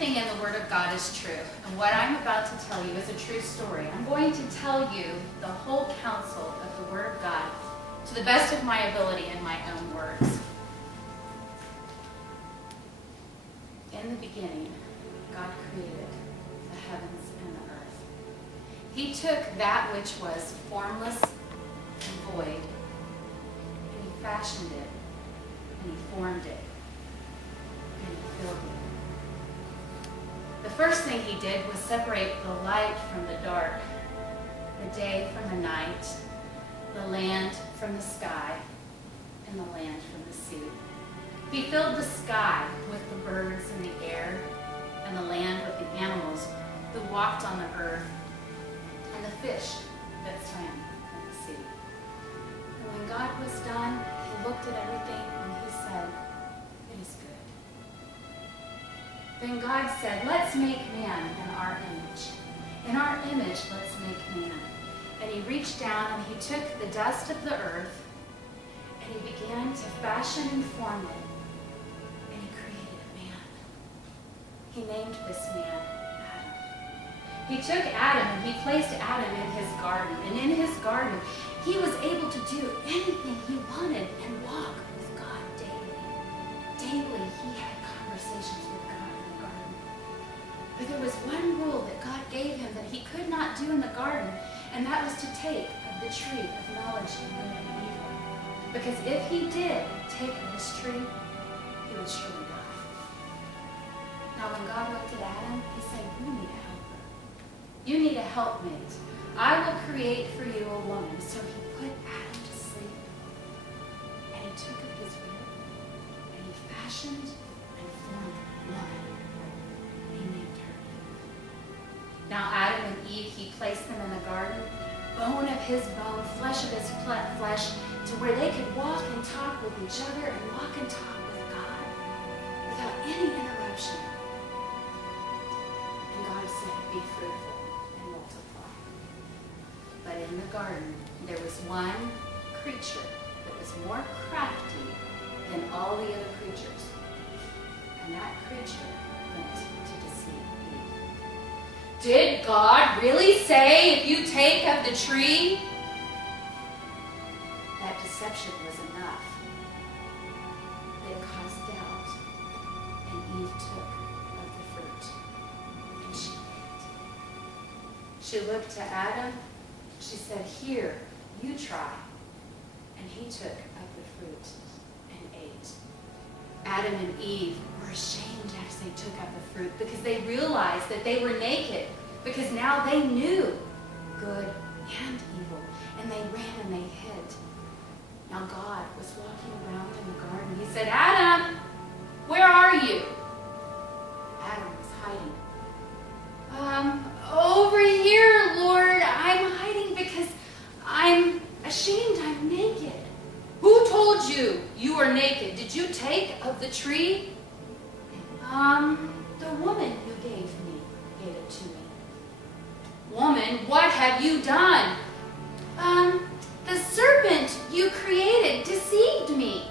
everything in the Word of God is true, and what I'm about to tell you is a true story. I'm going to tell you the whole counsel of the Word of God to the best of my ability in my own words. In the beginning, God created the heavens and the earth. He took that which was formless and void, and He fashioned it, and He formed it, and He filled it. The first thing He did was separate the light from the dark, the day from the night, the land from the sky, and the land from the sea. He filled the sky with the birds in the air, and the land with the animals that walked on the earth, and the fish that swam in the sea. And when God was done, He looked at everything and He said, "It is good." Then God said, "Let's make man in our image. In our image, let's make man." And He reached down and He took the dust of the earth, and He began to fashion and form it. And He created a man. He named this man Adam. He took Adam and He placed Adam in his garden. And in his garden, he was able to do anything he wanted and walk with God daily. Daily, he had conversations with God in the garden. But there was one rule that God gave him that he could not do in the garden, and that was to take of the tree of knowledge of good and evil. Because if he did take of this tree, he would surely die. Now when God looked at Adam, He said, "You need a helper. You need a helpmate. I will create for you a woman." So He put Adam to sleep, and He took of his rib, and He fashioned and formed woman. He named her Eve. Now Adam and Eve, He placed them in the garden, bone of his bone, flesh of his flesh, to where they could walk and talk with each other and walk and talk with God without any interruption. And God said, "Be fruitful and multiply." But in the garden, there was one creature that was more crafty than all the other creatures. And that creature went to deceive Eve. Did God really say, "If you take of the tree"? That deception was enough. It caused doubt, and Eve took of the fruit, and she ate. She looked to Adam. She said, "Here, you try." And he took of the fruit and ate. Adam and Eve were ashamed as they took of the fruit because they realized that they were naked, because now they knew good and evil, and they ran and they hid. Now God was walking around in the garden. He said, "Adam, where are you?" Adam was hiding. "Over here, Lord. I'm hiding because I'm ashamed. I'm naked." "Who told you you were naked? Did you take of the tree?" The woman you gave it to me." "Woman, what have you done?" The serpent you created deceived me."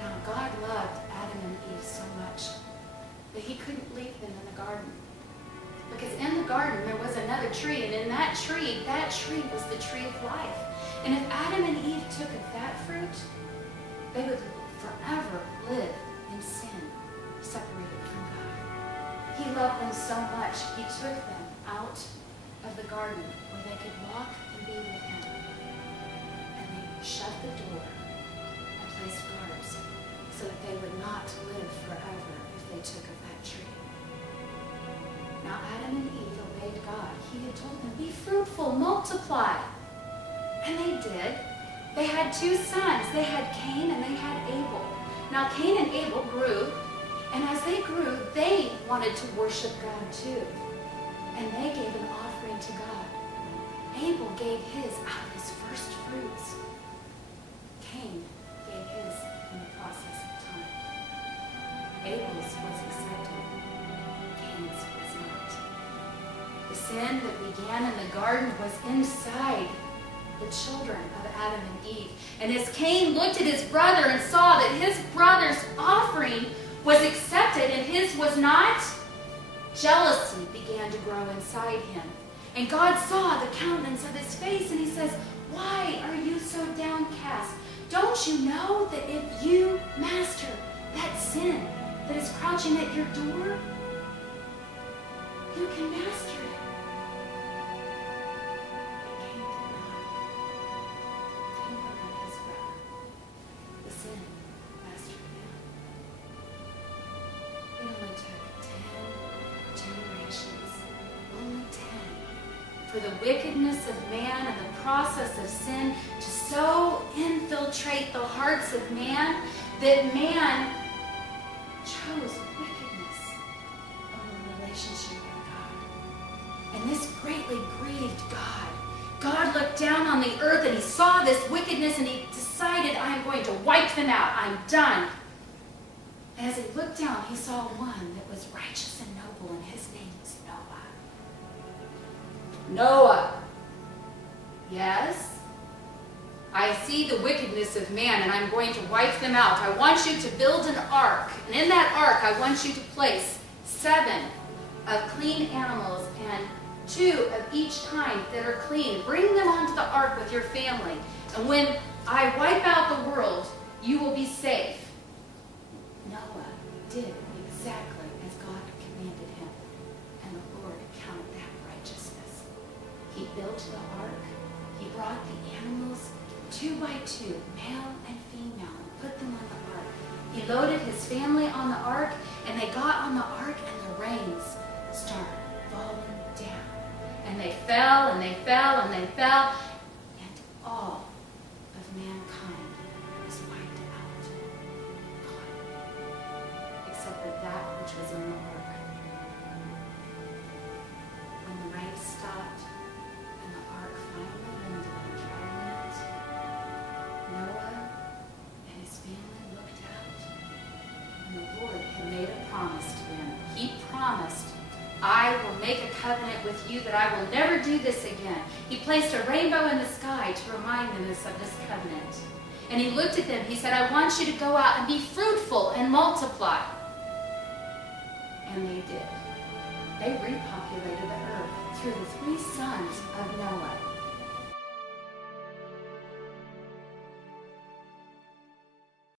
Now God loved Adam and Eve so much that He couldn't leave them in the garden. Because in the garden there was another tree, and in that tree was the tree of life. And if Adam and Eve took of that fruit, they would forever live in sin, separated from God. He loved them so much, He took them out of the garden where they could walk and be with Him. And they shut the door and placed guards so that they would not live forever if they took of that tree. Now Adam and Eve obeyed God. He had told them, "Be fruitful, multiply." And they did. They had two sons. They had Cain and they had Abel. Now Cain and Abel grew, and as they grew, they wanted to worship God too. And they gave an offering to God. Abel gave his out of his first fruits. Cain gave his in the process of time. Abel's was accepted. Cain's was not. The sin that began in the garden was inside the children of Adam and Eve. And as Cain looked at his brother and saw that his brother's offering was accepted and his was not, jealousy began to grow inside him. And God saw the countenance of his face, and he says, why are you so downcast? Don't you know that if you master that sin that is crouching at your door, you can master it? It came to God. It came from his brother. The sin mastered him. It only took 10 generations, only 10, for the wickedness of man and the process of sin to so infiltrate the hearts of man that man chose wickedness over relationship with God. And this greatly grieved God. God looked down on the earth and he saw this wickedness and he decided, I am going to wipe them out. I'm done. And as he looked down, he saw one that was righteous and noble, and his name was Noah. Noah. Yes? I see the wickedness of man, and I'm going to wipe them out. I want you to build an ark, and in that ark I want you to place 7 of clean animals and 2 of each kind that are clean. Bring them onto the ark with your family, and when I wipe out the world, you will be safe. Noah did exactly as God commanded him, and the Lord counted that righteousness. He built the ark. He brought the animals 2 by 2, male and female, and put them on the ark. He loaded his family on the ark, and they got on the ark, and the rains started falling down. And they fell, and they fell, and they fell, and all of mankind was wiped out. Gone. Except for that which was in the ark. When the rain stopped, and the ark finally landed on dry land, Noah and his family looked out, and the Lord had made a promise to them. He promised, I will make a covenant with you that I will never do this again. He placed a rainbow in the sky to remind them of this covenant. And he looked at them, he said, I want you to go out and be fruitful and multiply. And they did. They repopulated the earth through the 3 sons of Noah.